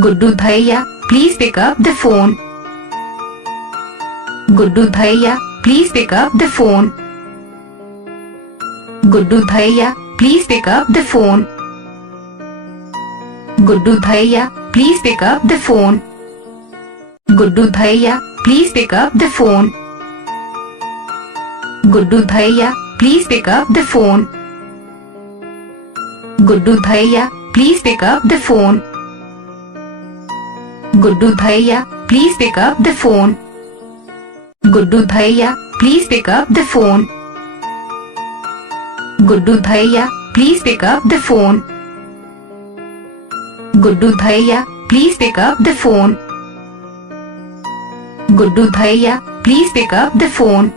Guddu bhaiya, please pick up the phone. Guddu bhaiya, please pick up the phone. Guddu bhaiya, please pick up the phone. Guddu bhaiya, please pick up the phone. Guddu bhaiya, please pick up the phone. Guddu bhaiya, please pick up the phone. Guddu bhaiya, please pick up the phone. Guddu bhaiya, please pick up the phone. Guddu bhaiya, please pick up the phone. Guddu bhaiya, please pick up the phone. Guddu bhaiya, please pick up the phone. Guddu bhaiya, please pick up the phone.